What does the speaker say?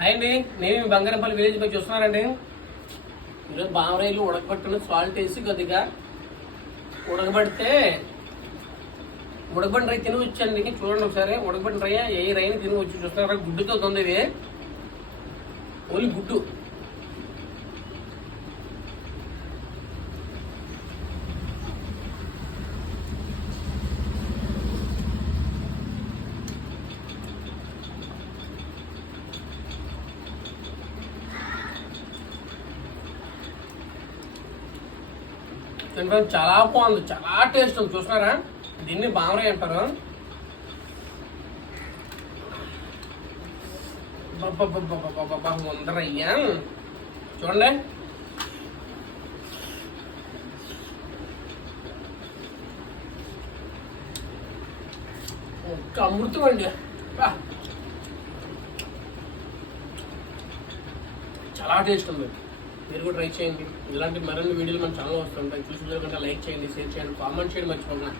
Hi అండి, నేను మీ బంగారంపల్లి village పై చూస్తున్నానండి. ఈరోజు బావరాయిలు ఉడకబెట్టుకుని సాల్ట్ వేసి కొద్దిగా ఉడకబడిన రై తినవచ్చండి. చూడండి ఒకసారి, ఉడకబడిన రయ్య ఏ రైని తినవచ్చు. చూస్తున్నారా, గుడ్డుతో ఉంది ఇది, ఓన్లీ గుడ్డు. తినడం చాలా బాగుంది, చాలా టేస్ట్ ఉంది. చూస్తున్నారా, దీన్ని బామరాయి అంటారు. ఉందరయ్యా, చూడండి. ఒక్క అమృతం అండి, చాలా టేస్ట్ ఉంది. మీరు కూడా ట్రై చేయండి. ఇలాంటి మరిన్ని వీడియోలు మన ఛానల్ వస్తుంటాయి. చూసిన కంటే లైక్ చేయండి, షేర్ చేయండి, కామెంట్ చేయండి మర్చిపోకుండా.